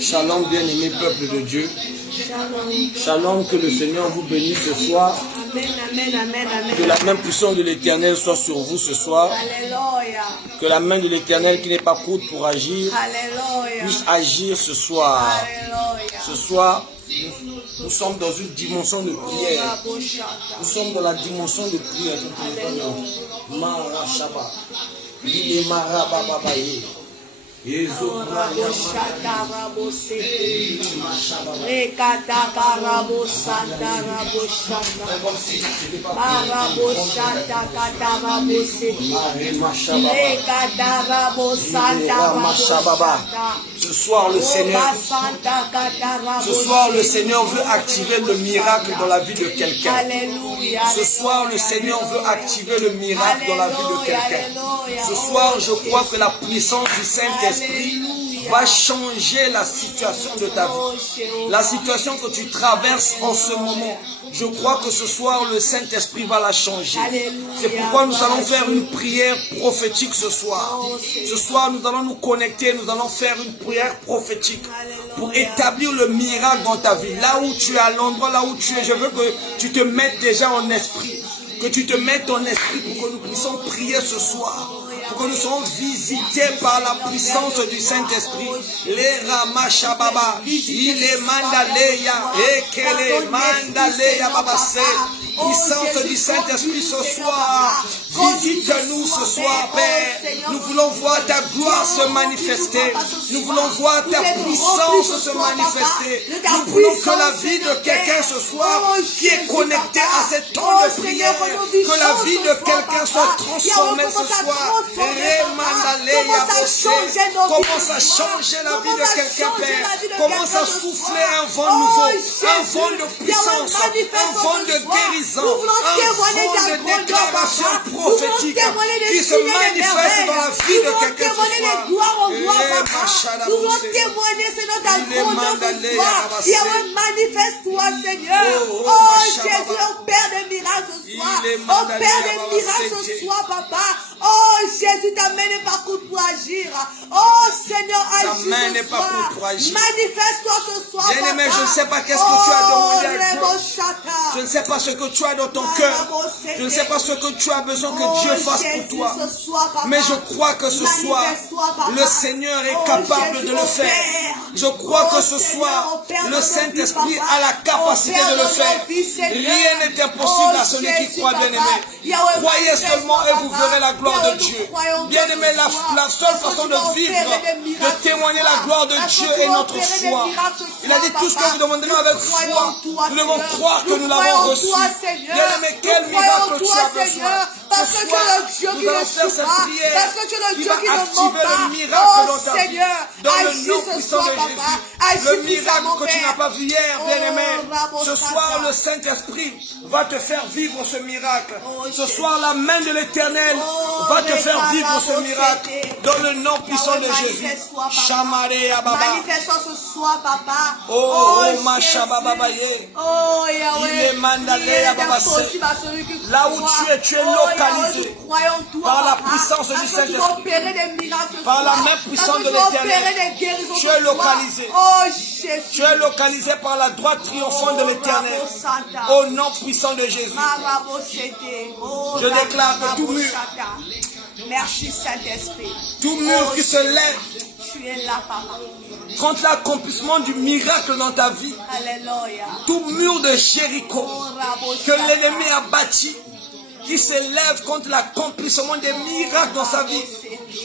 Shalom, bien-aimé peuple de Dieu. Shalom, que le Seigneur vous bénisse ce soir. Amen, amen, amen, amen. Que la main puissante de l'Éternel soit sur vous ce soir. Alléluia. Que la main de l'Éternel qui n'est pas courte pour agir Alléluia. puisse agir ce soir. Alléluia. Ce soir, nous sommes dans une dimension de prière. Nous sommes dans la dimension de prière. Mara Shabbat. Il est Mara Babaye. Ce soir le Seigneur veut activer le miracle dans la vie de quelqu'un. Ce soir le Seigneur veut activer le miracle dans la vie de quelqu'un. Ce soir je crois que la puissance du Saint-Esprit va changer la situation de ta vie. La situation que tu traverses en ce moment, je crois que ce soir le Saint-Esprit va la changer. C'est pourquoi nous allons faire une prière prophétique ce soir. Ce soir nous allons nous connecter, nous allons faire une prière prophétique pour établir le miracle dans ta vie. Là où tu es, à l'endroit là où tu es, je veux que tu te mettes déjà en esprit. Que tu te mettes en esprit pour que nous puissions prier ce soir. Pour que nous soyons visités par la puissance du Saint-Esprit. Les Ramashababa, il est Mandaleya, Ekele Mandaleya Babase. Puissance du Saint-Esprit ce soir. Visite-nous ce soir, Père. Nous voulons voir ta gloire se manifester. Nous voulons voir ta puissance se manifester. Nous voulons que la vie de quelqu'un ce soir qui est connecté à cette temps de prière, que la vie de quelqu'un soit transformée ce soir. Commence à changer la vie de quelqu'un, Père. Commence à souffler un vent nouveau, un vent de puissance, un vent de guérison, un vent de déclaration prophétique qui se manifeste dans la vie de quelqu'un ce soir. Nous voulons témoigner, Seigneur, ta grandeur ce soir. Manifeste-toi, Seigneur. Oh Jésus, au Père des miracles ce soir. Au Père des miracles ce soir, Papa. Oh Jésus, ta main n'est pas courte pour agir. Oh Seigneur, agis ce soir. Manifeste-toi ce soir, Papa. Bien-aimé, je ne sais pas qu'est-ce que tu as demandé à Dieu. Je ne sais pas ce que tu as dans ton cœur. Je ne sais pas ce que tu as besoin que Dieu fasse pour toi. Mais je crois que ce soir, le Seigneur est capable de le faire. Je crois que ce soir, le Saint-Esprit a la capacité de le faire. Rien n'est impossible à celui qui croit, bien-aimé. Croyez seulement et vous verrez la gloire de Dieu. Bien-aimé, la seule façon de vivre, de témoigner la gloire de Dieu est notre foi. Il a dit tout ce que vous demanderez avec foi. Nous devons croire que nous l'avons reçu. Bien-aimé, quel miracle tu as besoin? Parce que tu es le Dieu qui ne faire cette prière, parce que tu es le Dieu qui ne ment activer pas. le miracle dans ta vie. Seigneur, Dans le agis nom ce puissant soir, de Papa. Jésus. Agis Le miracle puissamment, que tu n'as Père. pas vu hier, bien-aimé. Ce Rabosata. soir, le Saint-Esprit va te faire vivre ce miracle. Ce soir, la main de l'Éternel va te faire vivre ce miracle. Dans le nom puissant de Jésus. Chamare Ababa. Manifeste-toi ce soir, Papa. Oh, Jésus. Machababaye. Oh, Yahweh. Il est mandalé Il est à Baba. impossible à celui qui croit. Là où tu es Oh, localisé. Yahweh, nous croyons en toi, Par la Papa. puissance du Parce que tu vas Saint-Esprit. opérer des miracles ce Par la soir. main puissante Parce que de tu vas opérer l'Éternel. des guérisons Tu ce es soir. localisé. Oh, Jésus. Tu es localisé par la droite triomphante de l'Éternel. Au nom puissant de Jésus. Je déclare que tout mur, Merci Saint-Esprit. tout mur qui se lève Tu es là, Papa. contre l'accomplissement du miracle dans ta vie, Alléluia. tout mur de Jéricho que l'ennemi a bâti, qui s'élève contre l'accomplissement des miracles dans sa vie,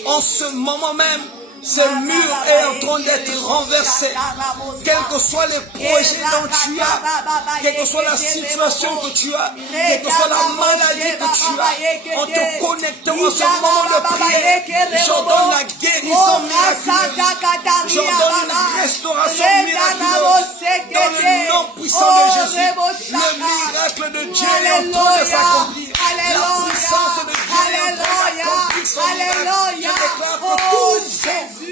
en ce moment même, ce mur est en train d'être renversé. Quels que soient les projets dont tu as, quelle que soit la situation que tu as, quelle que soit la maladie que tu as, en te connectant à ce moment de prière, j'ordonne la guérison miraculeuse. J'ordonne une restauration miraculeuse. Dans le nom puissant de Jésus, le miracle de Dieu est en train de s'accomplir. La puissance de Dieu est en train d'accomplir son miracle. Je déclare que tout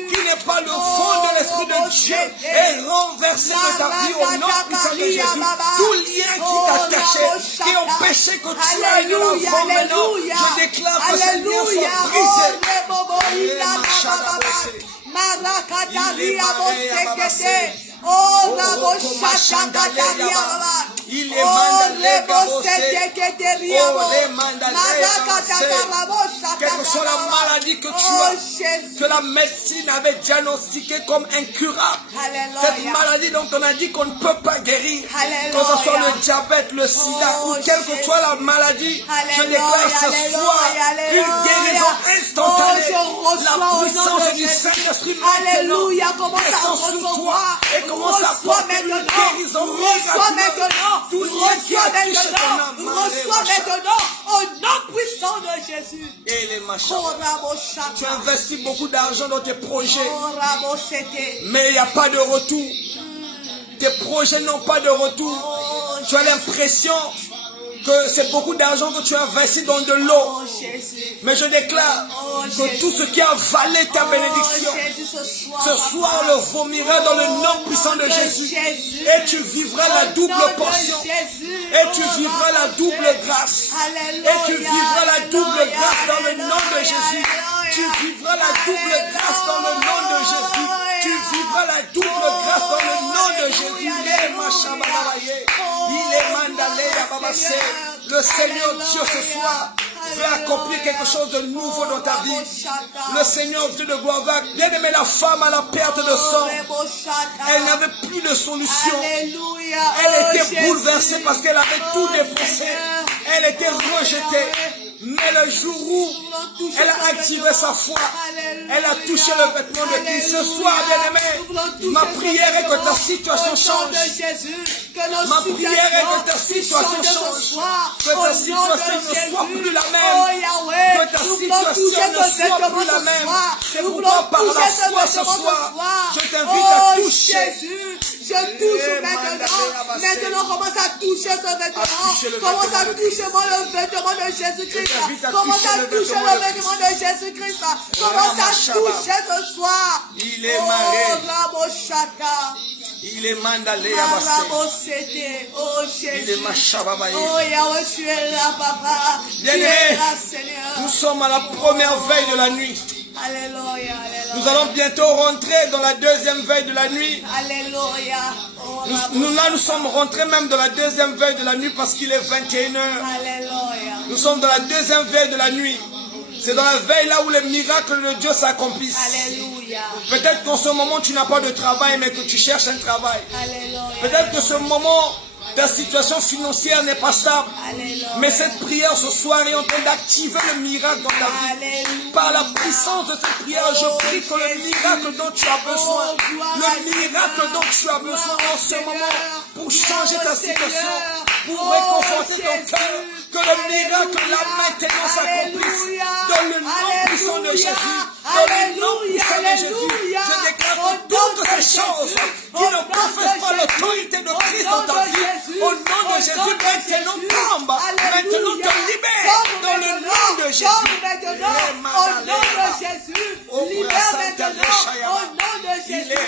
qui n'est pas le fond de l'Esprit de Dieu est renversé de ta vie au nom puissant de Jésus. Tout lien qui t'attachait, qui empêchait que tu ailles de l'avant maintenant, je déclare que ce lien soit brisé. rakataria bosekete. Oh, rabo shakataria baba. Quelle que soit la maladie que tu as, que la médecine avait diagnostiquée comme incurable, cette maladie dont on a dit qu'on ne peut pas guérir, que ce soit le diabète, le sida ou quelle que soit la maladie, je déclare ce soir une guérison instantanée. La puissance du Saint-Esprit maintenant descend sur toi et commence à porter une guérison miraculeuse. Reçois maintenant au nom puissant de Jésus. Et les machins. Tu investis beaucoup d'argent dans tes projets, mais il n'y a pas de retour. Tes projets n'ont pas de retour. Tu as l'impression que c'est beaucoup d'argent que tu as investi dans de l'eau. Mais je déclare que tout ce qui a avalé ta bénédiction, ce soir le vomira dans le nom puissant de Jésus. Et tu vivras la double portion. Et tu vivras la double grâce. Et tu vivras la double grâce dans le nom de Jésus. Tu vivras la double grâce dans le nom de Jésus. Tu vivras la double grâce dans le nom de Jésus. Le Seigneur Dieu ce soir veut accomplir quelque chose de nouveau dans ta vie. Le Seigneur Dieu de gloire va bien aimer la femme à la perte de sang. Elle n'avait plus de solution. Elle était bouleversée parce qu'elle avait tout dépensé. Elle était rejetée. Mais le jour où elle a activé sa foi, elle a touché le vêtement de Christ. Ce soir, bien-aimé, ma prière est que ta situation change. Ma prière est que ta situation change. Que ta situation ne soit plus la même. Que ta situation ne soit plus la même. C'est pourquoi par la foi ce soir, je t'invite à toucher. Je touche maintenant. Maintenant, commence à toucher ce vêtement. Commence à toucher le vêtement de Jésus-Christ. Commence à toucher le vêtement de Jésus-Christ. Commence à toucher ce soir. Il est maré. Il est mandalé à Basset. Oh Jésus. Oh Yahweh, tu es là, papa. Tu es là, Seigneur. Nous sommes à la première veille de la nuit. Alléluia, alléluia. Nous allons bientôt rentrer dans la deuxième veille de la nuit. Alléluia. Nous sommes rentrés même dans la deuxième veille de la nuit parce qu'il est 21h. Alléluia. Nous sommes dans la deuxième veille de la nuit. C'est dans la veille là où les miracles de Dieu s'accomplissent. Alléluia. Peut-être qu'en ce moment tu n'as pas de travail mais que tu cherches un travail. Alléluia. Peut-être que ce moment ta situation financière n'est pas stable. Alléluia. Mais cette prière ce soir est en train d'activer le miracle dans ta vie. Alléluia. Par la puissance de cette prière, je prie que le miracle dont tu as besoin, le miracle dont tu as besoin en ce moment pour changer ta situation, pour réconforter ton cœur, que le miracle là maintenant s'accomplisse dans le nom puissant de Jésus. Dans le nom puissant de Jésus, je déclare que toutes ces choses qui ne confessent pas l'autorité de Christ dans ta vie, au nom de Jésus, maintenant tombe, maintenant te libère dans le nom de Jésus. Au nom de Jésus, libère maintenant, au nom de Jésus.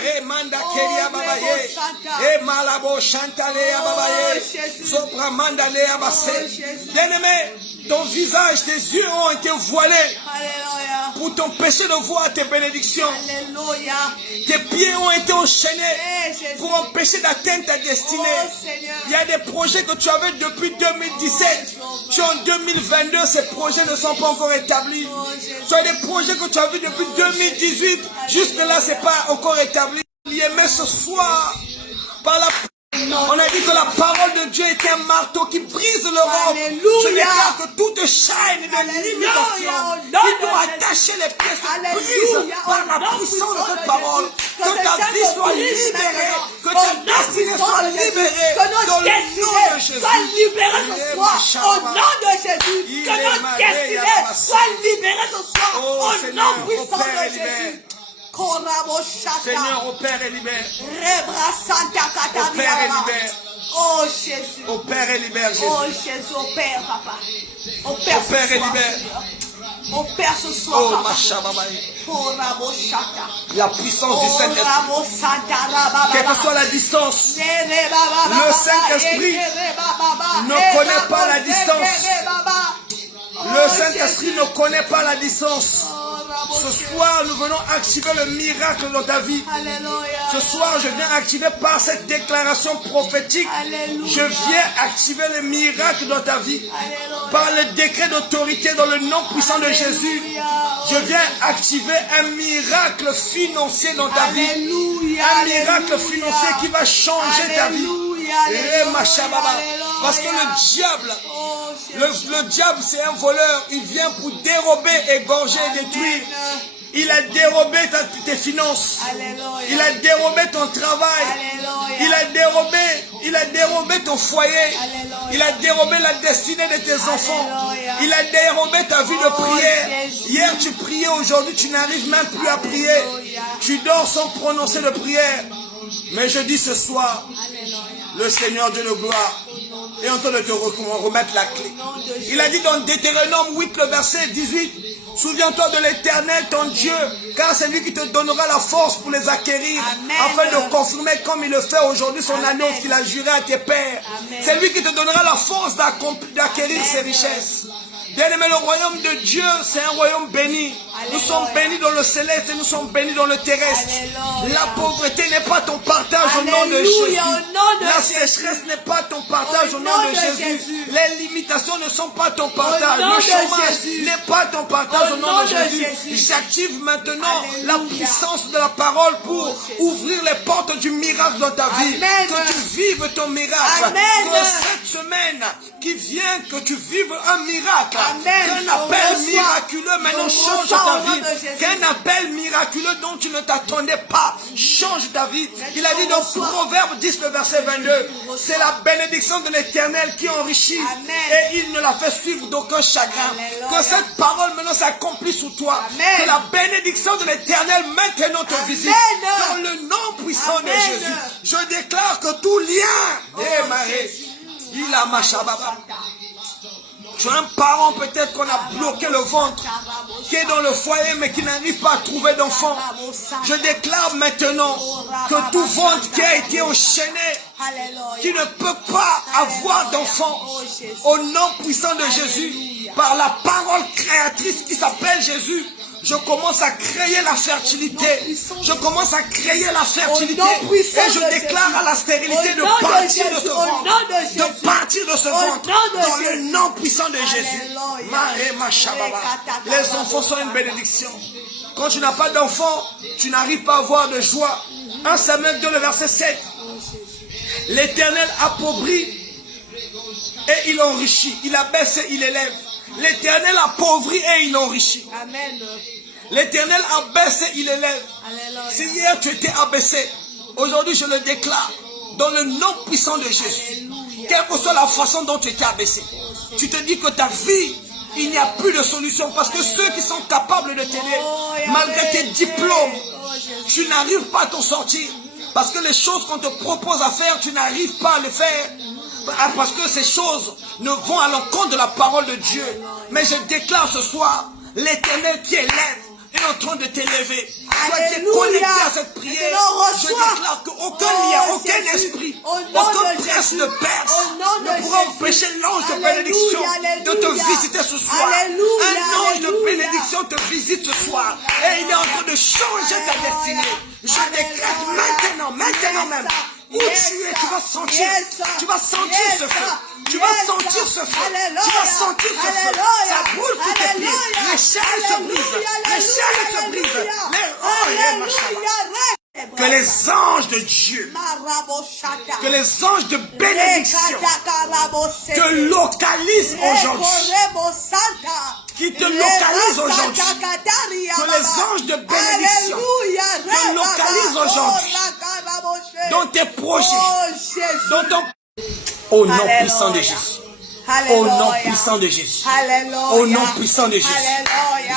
Bien-aimé, ton visage, tes yeux ont été voilés pour t'empêcher de voir tes bénédictions. Alléluia. Tes pieds ont été enchaînés pour empêcher d'atteindre ta destinée. Il y a des projets que tu avais depuis 2017. Tu es en 2022, ces projets ne sont pas encore établis. Tu as des projets que tu as vus depuis 2018. Jusque là, ce n'est pas encore établi. Mais ce soir, par la on a dit que la parole de Dieu est un marteau qui brise le roc. Je déclare que toute chaîne de limitation qui doit attacher les pieds se brise par la puissance de cette parole. Que ta vie soit libérée, que ta destinée soit libérée dans le nom de Jésus. Sois libérée ce soir au nom de Jésus. Que notre destinée soit libérée ce soir au nom puissant de Jésus. Seigneur, opère et libère. Opère et libère. Oh Jésus. Opère et libère, Jésus. Oh Jésus, opère, papa. Opère et libère. Opère ce soir, oh, papa. La puissance du Saint-Esprit. Quelle que soit la distance, le Saint-Esprit ne connaît pas la distance. Le Saint-Esprit ne connaît pas la distance. Ce soir, nous venons activer le miracle dans ta vie. Ce soir, je viens activer par cette déclaration prophétique. Je viens activer le miracle dans ta vie. Par le décret d'autorité dans le nom puissant de Jésus. Je viens activer un miracle financier dans ta vie. Un miracle financier qui va changer ta vie. Parce que le diable, le diable c'est un voleur. Il vient pour dérober, égorger et détruire. Il a dérobé tes finances. Il a dérobé ton travail. Il a dérobé ton foyer. Il a dérobé la destinée de tes enfants. Il a dérobé ta vie de prière. Hier tu priais, aujourd'hui tu n'arrives même plus à prier. Tu dors sans prononcer de prière. Mais je dis ce soir, le Seigneur Dieu de gloire est en train de te remettre la clé. Il a dit dans Deutéronome 8, le verset 18, souviens-toi de l'Éternel, ton Dieu, car c'est lui qui te donnera la force pour les acquérir, afin de confirmer comme il le fait aujourd'hui son alliance qu'il a juré à tes pères. C'est lui qui te donnera la force d'acquérir ses richesses. Bien-aimé, le royaume de Dieu, c'est un royaume béni. Nous sommes bénis dans le céleste et nous sommes bénis dans le terrestre. La pauvreté n'est pas ton partage au nom de Jésus. La sécheresse n'est pas ton partage au nom de Jésus. Les limitations ne sont pas ton partage. Le chômage n'est pas ton partage au nom de Jésus. J'active maintenant la puissance de la parole pour ouvrir les portes du miracle dans ta vie. Que tu vives ton miracle. Que cette semaine qui vient, que tu vives un miracle. Qu'un appel miraculeux maintenant change ta vie. Qu'un appel miraculeux dont tu ne t'attendais pas change ta vie. Il a dit dans Proverbe 10, le verset 22, c'est la bénédiction de l'Éternel qui enrichit et il ne la fait suivre d'aucun chagrin. Que cette parole maintenant s'accomplisse sous toi. Que la bénédiction de l'Éternel maintenant te visite. Dans le nom puissant de Jésus. Je déclare que tout lien est marré. Il a ma chababa. Tu as un parent peut-être qu'on a bloqué le ventre, qui est dans le foyer mais qui n'arrive pas à trouver d'enfant. Je déclare maintenant que tout ventre qui a été enchaîné, qui ne peut pas avoir d'enfant, au nom puissant de Jésus, par la parole créatrice qui s'appelle Jésus, je commence à créer la fertilité. Je commence à créer la fertilité. Et je déclare à la stérilité de partir de ce ventre. De partir de ce ventre. Dans le nom puissant de Jésus. Les enfants sont une bénédiction. Quand tu n'as pas d'enfants, tu n'arrives pas à avoir de joie. 1 Samuel 2, le verset 7. L'Éternel appauvrit et il enrichit. Il abaisse et il élève. L'Éternel appauvrit et il enrichit. Amen. L'Éternel abaisse et il élève. Si hier tu étais abaissé, aujourd'hui je le déclare dans le nom puissant de Jésus. Quelle que soit la façon dont tu étais abaissé, tu te dis que ta vie, il n'y a plus de solution parce que ceux qui sont capables de t'aider, malgré tes diplômes, tu n'arrives pas à t'en sortir. Parce que les choses qu'on te propose à faire, tu n'arrives pas à les faire. Parce que ces choses ne vont à l'encontre de la parole de Dieu. Mais je déclare ce soir, l'Éternel qui élève est en train de t'élever. Toi qui es connecté à cette prière, je déclare qu'aucun lien, aucun esprit, aucun prince de Perse ne pourra empêcher l'ange de bénédiction de te visiter ce soir. Un ange de bénédiction te visite ce soir. Et il est en train de changer ta destinée. Je déclare maintenant même. Où tu es, tu vas sentir ce feu. Tu vas sentir ce feu. Tu vas sentir ce feu. Ça brûle sous tes pieds. Les chaînes se brisent. Les chaînes se brisent. Que les anges de Dieu, que les anges de bénédiction te localisent aujourd'hui. Qui te localisent aujourd'hui. Que les anges de bénédiction te localisent aujourd'hui. Dans tes projets. Dans ton... Au nom puissant de Jésus. Au nom puissant de Jésus. Au nom puissant de Jésus.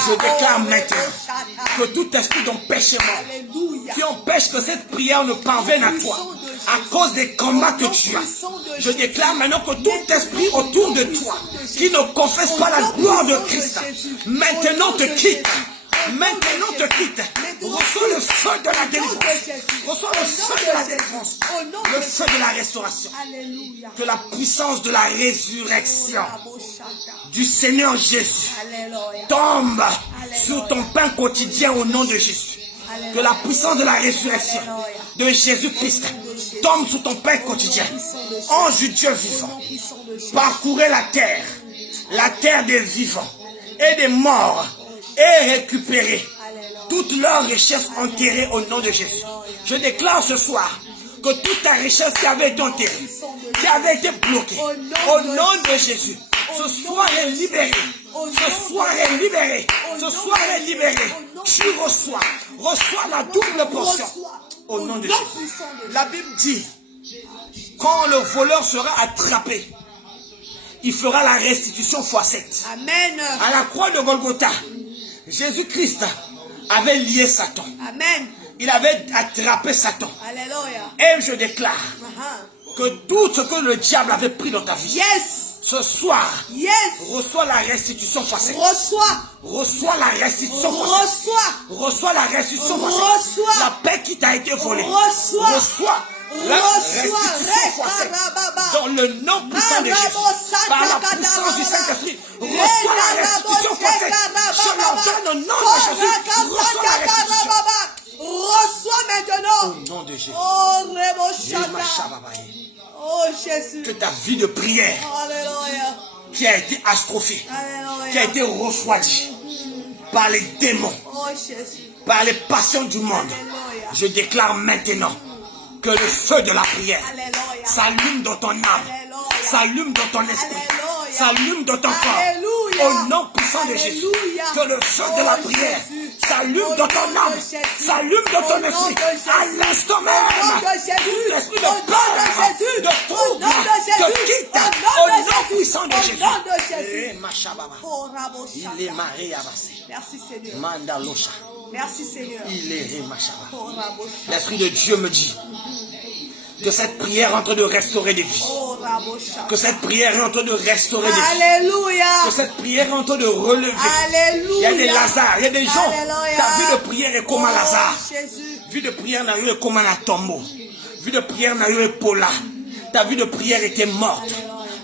Je déclare maintenant que tout esprit d'empêchement qui empêche que cette prière ne parvienne à toi à cause des combats que tu as. Je déclare maintenant que tout esprit autour de toi qui ne confesse pas la gloire de Christ maintenant te quitte. Maintenant te quitte. Reçois le feu de la délivrance. Reçois le feu de la délivrance. Le feu de la restauration. Que la puissance de la résurrection du Seigneur Jésus tombe sur ton pain quotidien au nom de Jésus. Que la puissance de la résurrection de Jésus-Christ tombe sur ton pain quotidien. Ange du Dieu vivant, parcourez la terre des vivants et des morts, et récupérez toute leur richesse enterrée au nom de Jésus. Je déclare ce soir que toute ta richesse qui avait été enterrée, qui avait été bloquée, au nom de Jésus, ce soir est libéré. Ce soir est libéré. Ce soir est libéré. Tu reçois la double portion au nom de Jésus. La Bible dit, quand le voleur sera attrapé, il fera la restitution x7. Amen. À la croix de Golgotha, Jésus-Christ avait lié Satan. Amen. Il avait attrapé Satan. Alléluia. Et je déclare que tout ce que le diable avait pris dans ta vie, ce soir, reçois la restitution x7. Reçois la restitution x7. Reçois la restitution x7. La paix qui t'a été volée. Reçois la restitution x7. Dans le nom puissant de Jésus, par la puissance du Saint-Esprit, reçois la restitution x7. Je l'ordonne au nom de Jésus. Reçois la restitution. Reçois maintenant. Au nom de Jésus. Oh Jésus. Que ta vie de prière, Alléluia, qui a été astrophée, Alléluia, qui a été refroidie par les démons, oh Jésus, par les passions du monde, Alléluia, je déclare maintenant que le feu de la prière Alléluia, s'allume dans ton âme, Alléluia, s'allume dans ton esprit, Alléluia, s'allume dans ton corps. Alléluia, Au nom puissant de Jésus, Alléluia, que le feu de la oh prière Jésus, s'allume dans ton âme, s'allume dans ton esprit, à l'instant même. Tout esprit de peur, de trouble, te quitte au nom puissant de Jésus. Oh, Rabo Il Shaka. est marié à Bassé. Merci Seigneur. Mandalosha. Merci Seigneur. Il est Machaba. Oh, Rabo Shaka. L'Esprit de Dieu me dit que cette prière est en train de restaurer des vies. Oh, Rabo Shaka. Que cette prière est en train de restaurer des vies. Alléluia. Que cette prière est en train de relever. Alléluia. Il y a des Lazare, il y a des gens. Alléluia. Ta vie de prière est comme un Lazare. Jésus. Vie de prière n'a eu comme un tombeau. Vie de prière n'a eu Paula. Ta vie de prière était morte.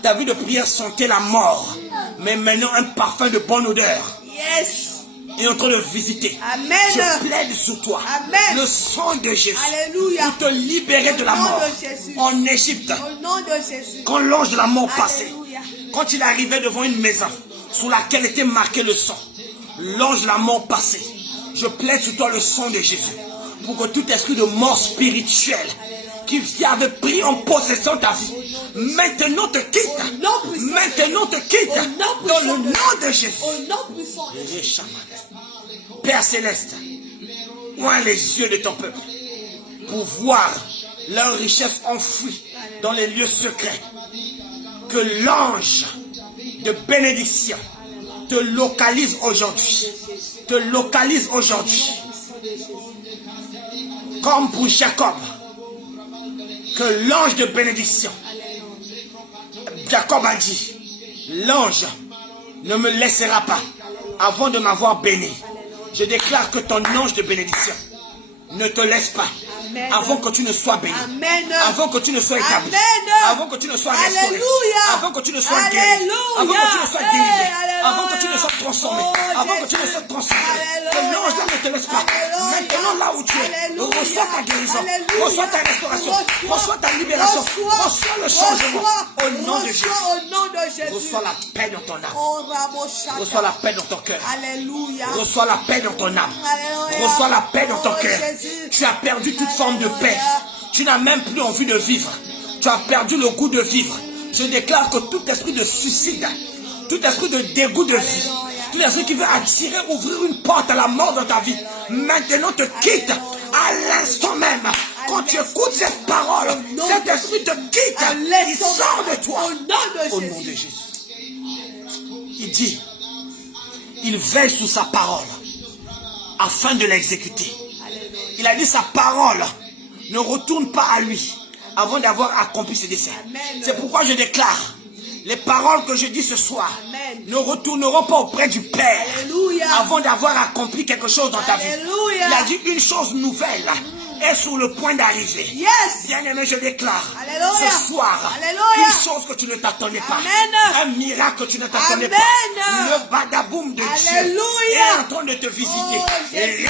Ta vie de prière sentait la mort. Mais maintenant, un parfum de bonne odeur Yes. est en train de visiter. Amen. Je plaide sur toi. Amen. Le sang de Jésus. Alléluia. Pour te libérer de la Au nom mort. de Jésus. En Égypte, Au nom de Jésus. quand l'ange de la mort passait, Alléluia. quand il arrivait devant une maison sous laquelle était marqué le sang, l'ange de la mort passait. Je plaide sur toi le sang de Jésus pour que tout esprit de mort spirituelle qui avait pris en possession ta vie, maintenant te quitte. Maintenant te quitte. Dans le nom de Jésus. Au nom puissant de Jésus. Père Céleste, ouvre les yeux de ton peuple pour voir leur richesse enfouie dans les lieux secrets. Que l'ange de bénédiction te localise aujourd'hui. Te localise aujourd'hui. Comme pour Jacob. Que l'ange de bénédiction. Jacob a dit, l'ange ne me laissera pas avant de m'avoir béni. Je déclare que ton ange de bénédiction ne te laisse pas. Amen. Avant que tu ne sois béni. Amen. Avant que tu ne sois établi. Amen. Avant que tu ne sois restauré. Alléluia. Avant que tu ne sois guéri. Alléluia. Avant que tu ne sois délivré. Alléluia. Avant que tu ne sois transformé. Oh, avant que tu ne Jésus. sois transformé. Alléluia. Que l'ange là ne te laisse pas. Alléluia. Maintenant là où tu es, Alléluia. reçois ta guérison. Alléluia. Reçois ta restauration. Reçois. Reçois ta libération. Reçois le changement. Au nom de Jésus. Au nom de Jésus. Reçois la paix dans ton âme. Oh, Rabo Shaka. Reçois la paix dans ton cœur. Alléluia. Reçois la paix dans ton âme. Alléluia. Reçois la paix dans ton Oh, cœur. Jésus. Tu as perdu toute forme de paix. Alléluia. Tu n'as même plus envie de vivre. Tu as perdu le goût de vivre. Je déclare que tout esprit de suicide, tout esprit de dégoût de vie, tout esprit qui veut attirer, ouvrir une porte à la mort dans ta vie, maintenant te quitte à l'instant même. Quand tu écoutes cette parole, cet esprit te quitte. Il sort de toi. Au nom de Jésus. Il dit, il veille sur sa parole afin de l'exécuter. Il a dit sa parole ne retourne pas à lui avant d'avoir accompli ses desseins. C'est pourquoi je déclare, les paroles que je dis ce soir Amen. ne retourneront pas auprès du Père Alléluia. avant d'avoir accompli quelque chose dans ta vie. Alléluia. Il a dit une chose nouvelle est sur le point d'arriver. Yes. Bien-aimé, je déclare Alléluia. ce soir Alléluia. une chose que tu ne t'attendais pas. Amen. Un miracle que tu ne t'attendais Amen. pas. Le badaboum de Alléluia. Dieu est en train de te visiter. Oh, Jésus.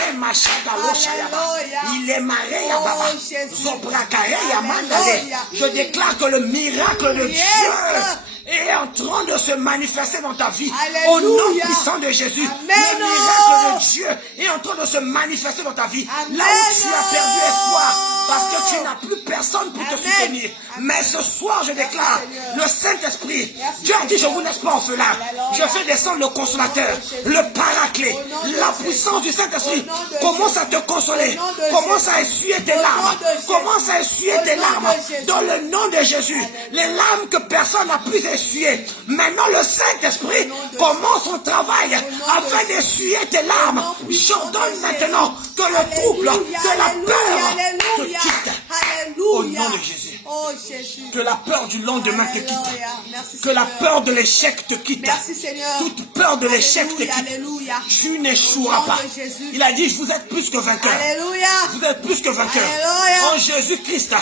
Il est maré à Baba. Oh, Jésus. Zobrakare Yamandale. Alléluia. Je déclare que le miracle de Yes. Dieu est en train de se manifester dans ta vie. Alléluia. Au nom puissant de Jésus. Amen. Le miracle de Dieu est en train de se manifester dans ta vie. Amen. Là où tu as perdu espoir, parce que tu n'as plus personne pour te Amen. soutenir. Mais ce soir, je déclare, Seigneur. le Saint-Esprit, Merci, Dieu a dit, je Seigneur. vous laisse pas orphelin. Alléluia. Je fais descendre le consolateur, Au nom de Jésus. le paraclet, Au nom de la Jésus. puissance du Saint-Esprit. Au nom de Commence à Jésus. te consoler. Au nom de Commence Jésus. à essuyer tes Au nom larmes. de Jésus. Commence à essuyer Au tes nom larmes. de Jésus. Dans le nom de Jésus. Les larmes que personne n'a pu essuyer. Maintenant, le Saint-Esprit Au nom de commence son travail Au nom de afin d'essuyer tes larmes. Au nom puissant J'ordonne de maintenant que le trouble, Alléluia, que la alléluia, peur te alléluia. quitte. Alléluia. Au nom de Jésus. Oh Jésus. Que la peur du lendemain te quitte. Alléluia. Merci, Que la Seigneur. peur de l'échec te quitte. Merci, Seigneur. Toute peur de l'échec te Alléluia, quitte. alléluia. Tu n'échoueras Au nom pas. de Jésus. Il a dit, vous êtes plus que vainqueurs. Alléluia. Vous êtes plus que vainqueurs. Alléluia. En Jésus-Christ,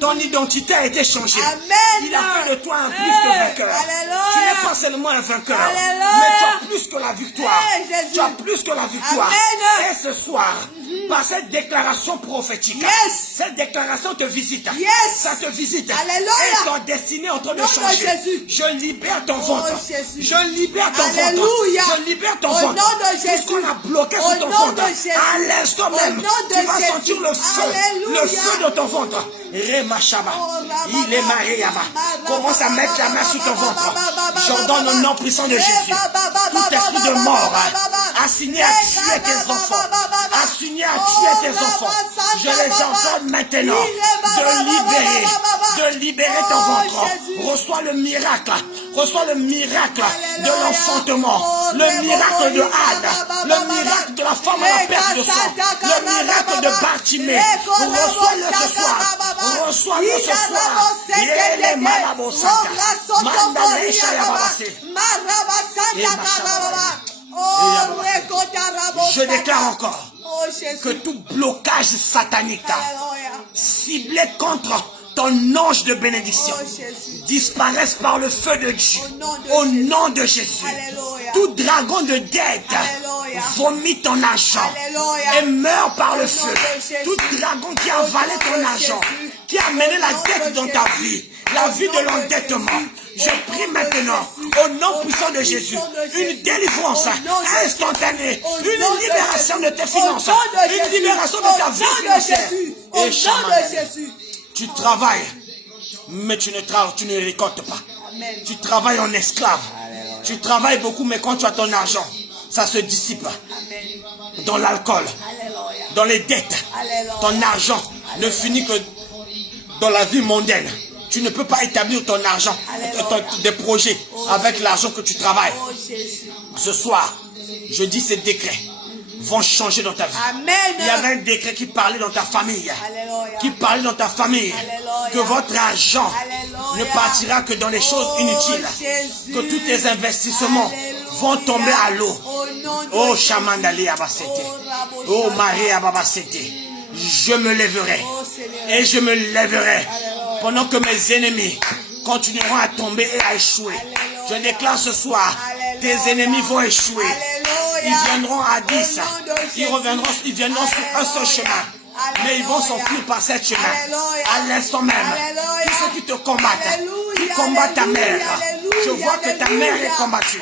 ton identité a été changée. Amen. Il a fait de toi un plus que vainqueur. Alléluia. Tu n'es pas seulement un vainqueur, Alléluia. mais tu as plus que la victoire. Hey, Jésus. Tu as plus que la victoire. Amen. Et ce soir, par cette déclaration prophétique, Yes. cette déclaration te visite. Yes. Ça te visite. Alléluia. Et ton destinée est en train de Au nom de changer. Jésus. Je libère ton Oh, ventre. Jésus. Je libère ton Alléluia. ventre. Je libère ton Au ventre. nom de Tout ce Jésus. qu'on a bloqué Au sur ton nom ventre, de Jésus. à l'instant Au même, nom de tu vas Jésus. sentir le feu. Alléluia. Le feu de ton ventre. Remachaba. Il est marié Yava. Commence à mettre la main sur ton ventre. J'ordonne au nom puissant de Jésus. Tout esprit de mort assigné à tuer tes enfants. Assigné à tuer tes enfants. Je les ordonne maintenant de libérer ton ventre. Reçois le miracle. Reçois le miracle de l'enfantement. Le miracle de Anne. Le miracle de la femme à la perte de sang. Le miracle de Bartimée. Reçois-le ce soir. Reçois-le ce soir. Yele malabosata. Mandale shayababase. Je déclare encore que tout blocage satanique ciblé contre ton ange de bénédiction disparaisse par le feu de Dieu. Au nom de Jésus. Tout dragon de dette vomit ton argent et meurt par le feu. Tout dragon qui a avalé ton argent, qui a mené la dette dans ta vie, la vie de l'endettement. Je prie maintenant, au nom puissant de Jésus, une délivrance instantanée, une libération de tes finances, une libération de ta vie financière. Et Jésus, tu travailles, mais tu ne récoltes pas. Tu travailles en esclave. Tu travailles beaucoup, mais quand tu as ton argent, ça se dissipe dans l'alcool, dans les dettes. Ton argent ne finit que dans la vie mondaine. Tu ne peux pas établir ton argent, des projets avec l'argent que tu travailles. Ce soir, je dis ces décrets vont changer dans ta vie. Il y avait un décret qui parlait dans ta famille. Qui parlait dans ta famille. Que votre argent ne partira que dans les choses inutiles. Que tous tes investissements vont tomber à l'eau. Oh Chamandali Abasete. Oh Marie Ababasete. Je me lèverai. Et je me lèverai. Pendant que mes ennemis continueront à tomber et à échouer. Je déclare ce soir, tes ennemis vont échouer. Ils viendront à 10. Ils viendront sur un seul chemin. Mais ils vont s'enfuir par cette chemin. À l'instant même, tous ceux qui te combattent, qui combattent ta mère. Je vois que ta mère est combattue.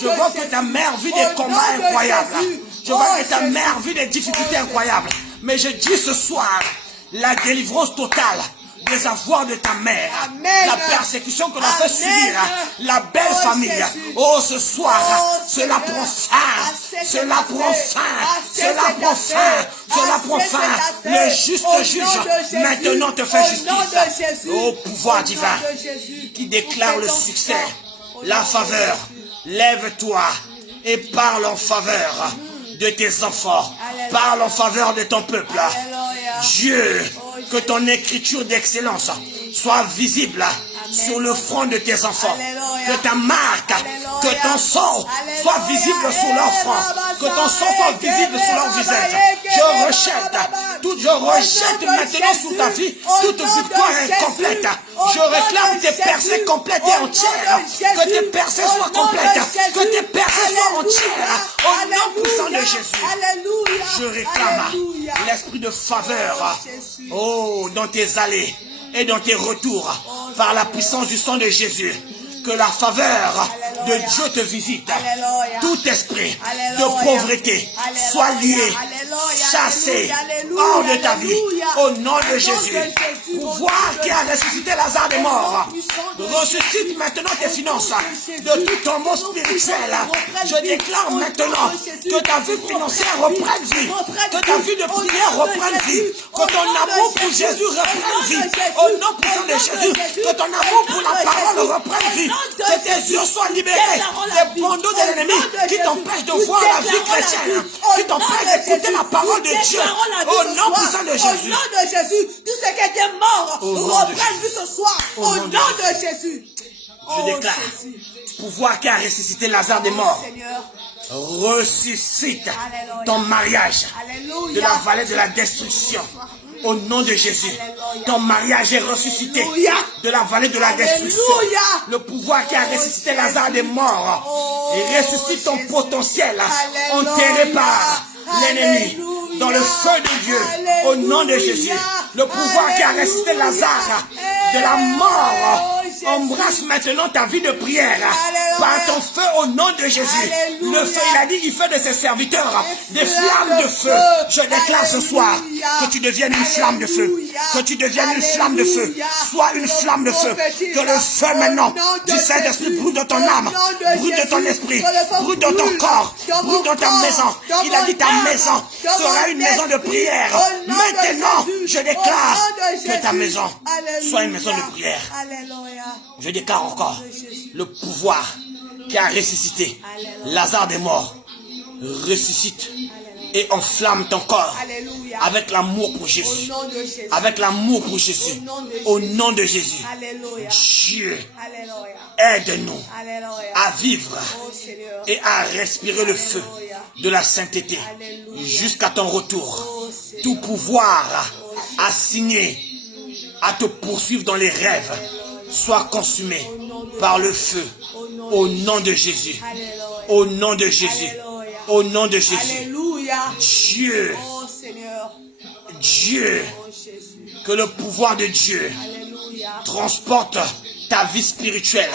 Je vois que ta mère vit des combats incroyables. Je vois que ta mère vit des difficultés incroyables. Mais je dis ce soir, la délivrance totale des avoirs de ta mère, la persécution que l'on fait subir, la belle famille. Oh, ce soir, cela prend fin, cela prend fin, cela prend fin, cela prend fin. Le juste juge maintenant te fait justice. Oh, pouvoir divin qui déclare le succès, la faveur. Lève-toi et parle en faveur de tes enfants. Parle en faveur de ton peuple. Dieu, que ton écriture d'excellence soit visible sur le front de tes enfants. Que ta marque, que ton sang soit visible sur leur front. Que ton sang soit visible sur leur visage. Je je rejette maintenant sur ta vie toute victoire incomplète. Je réclame tes percées complètes et entières. Que tes percées soient complètes. Que tes percées soient entières. Au nom puissant de Jésus. Je réclame l'esprit de faveur. Oh, dans tes allées et dans tes retours. Par la puissance du sang de Jésus. Que la faveur de Dieu te visite. Tout esprit de pauvreté soit lié, chassé hors de ta vie. Au nom de Jésus. Pouvoir qui a ressuscité Lazare des morts. Ressuscite maintenant tes finances. De tout ton mot spirituel. Je déclare maintenant que ta vie financière reprenne vie. Que ta vie de prière reprenne vie. Que ton amour pour Jésus reprenne vie. Au nom puissant de Jésus. Que ton amour pour la parole reprenne vie. Que tes yeux soient libérés des bandeaux de l'ennemi qui t'empêchent de voir la vie chrétienne, qui t'empêchent d'écouter la parole de Dieu. Au nom puissant de Jésus. Au nom de Jésus, tout ce qui était mort reprenne vie ce soir. Au nom de Jésus. Je déclare, pouvoir qui a ressuscité Lazare des morts, ressuscite ton mariage de la vallée de la destruction. Au nom de Jésus, ton mariage est ressuscité de la vallée de la destruction. Le pouvoir qui a ressuscité Lazare des morts et ressuscite ton potentiel enterré par l'ennemi dans le feu de Dieu. Au nom de Jésus, le pouvoir qui a ressuscité Lazare de la mort embrasse maintenant ta vie de prière par ton feu au nom de Jésus. Le feu, il a dit, il fait de ses serviteurs des flammes de feu. Je déclare ce soir que tu deviennes une flamme de feu. Que tu deviennes une flamme de feu. Sois une flamme de feu. Que le feu maintenant du Saint-Esprit brûle dans ton âme, brûle dans ton esprit, brûle dans ton corps, brûle dans ta maison. Il a dit ta maison sera une maison de prière. Maintenant, je déclare que ta maison soit une maison de prière. Je déclare encore le pouvoir qui a ressuscité Lazare des morts. Ressuscite et enflamme ton corps avec l'amour pour Jésus. Avec l'amour pour Jésus. Au nom de Jésus. Dieu, aide-nous à vivre et à respirer le feu de la sainteté jusqu'à ton retour. Tout pouvoir assigné à te poursuivre dans les rêves soit consumé par le feu. Au nom de Jésus. Au nom de Jésus. Au nom de Jésus. Dieu. Dieu. Que le pouvoir de Dieu transporte ta vie spirituelle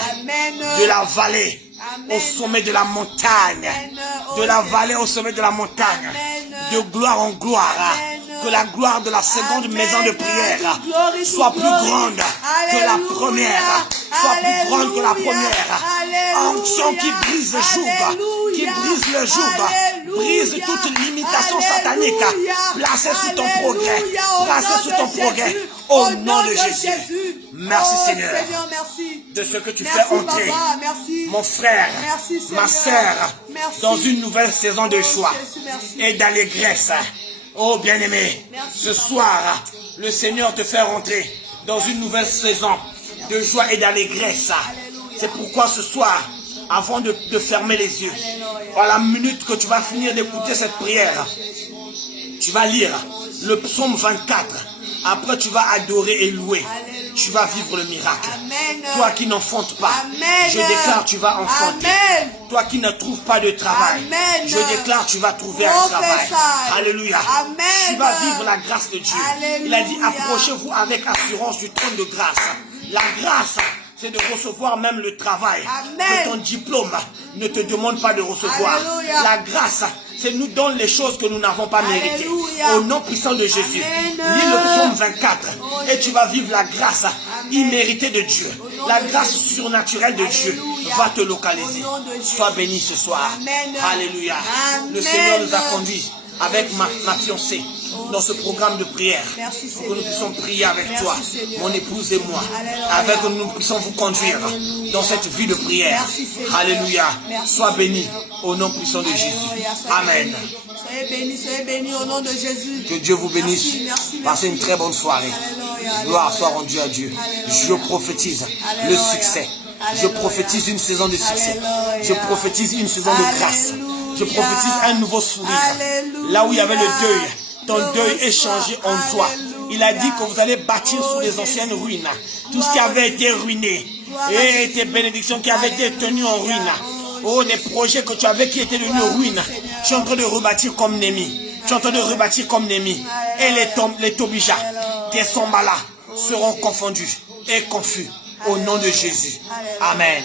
de la vallée au sommet de la montagne. De la vallée au sommet de la montagne. De gloire en gloire. Que la gloire de la seconde maison de prière soit plus grande que la première. Soit plus grande que la première. Onction qui brise le joug, qui brise le joug, brise toute limitation satanique placée sous ton progrès, placée sous ton progrès. Au nom de Jésus. Merci Seigneur de ce que tu fais entrer mon frère, ma sœur dans une nouvelle saison de joie et d'allégresse. Oh bien-aimé, ce soir, le Seigneur te fait rentrer dans une nouvelle saison de joie et d'allégresse. C'est pourquoi ce soir, avant de fermer les yeux, à la minute que tu vas finir d'écouter cette prière, tu vas lire le psaume 24. Après, tu vas adorer et louer. Tu vas vivre le miracle. Toi qui n'enfantes pas, je déclare tu vas enfanter. Toi qui ne trouves pas de travail, je déclare tu vas trouver un travail. Alléluia. Tu vas vivre la grâce de Dieu. Il a dit approchez-vous avec assurance du trône de grâce. La grâce, c'est de recevoir même le travail que ton diplôme ne te demande pas de recevoir. La grâce, c'est nous donne les choses que nous n'avons pas méritées. Au nom puissant de Jésus, lis le psaume 24 et tu vas vivre la grâce imméritée de Dieu. La grâce surnaturelle de Dieu va te localiser. Sois béni ce soir. Alléluia. Le Seigneur nous a conduits avec ma fiancée dans ce programme de prière pour que nous puissions prier avec toi, mon épouse et moi, avec que nous puissions vous conduire dans cette vie de prière. Alléluia. Sois béni au nom puissant de Jésus. Amen. Soyez bénis au nom de Jésus. Que Dieu vous bénisse. Passez une très bonne soirée. Gloire soit rendue à Dieu. Je prophétise le succès. Je prophétise une saison de succès. Je prophétise une saison de grâce. Je prophétise un nouveau sourire. Là où il y avait le deuil, ton deuil est changé en joie. Il a dit que vous allez bâtir sur les anciennes ruines. Tout ce qui avait été ruiné. Et tes bénédictions qui avaient été tenues en ruine. Oh, les projets que tu avais qui étaient devenus ruines. Tu es en train de rebâtir comme Némi. Tu es en train de rebâtir comme Némi. Et les Tobija, tes Sombala seront confondus et confus. Au nom de Jésus. Amen.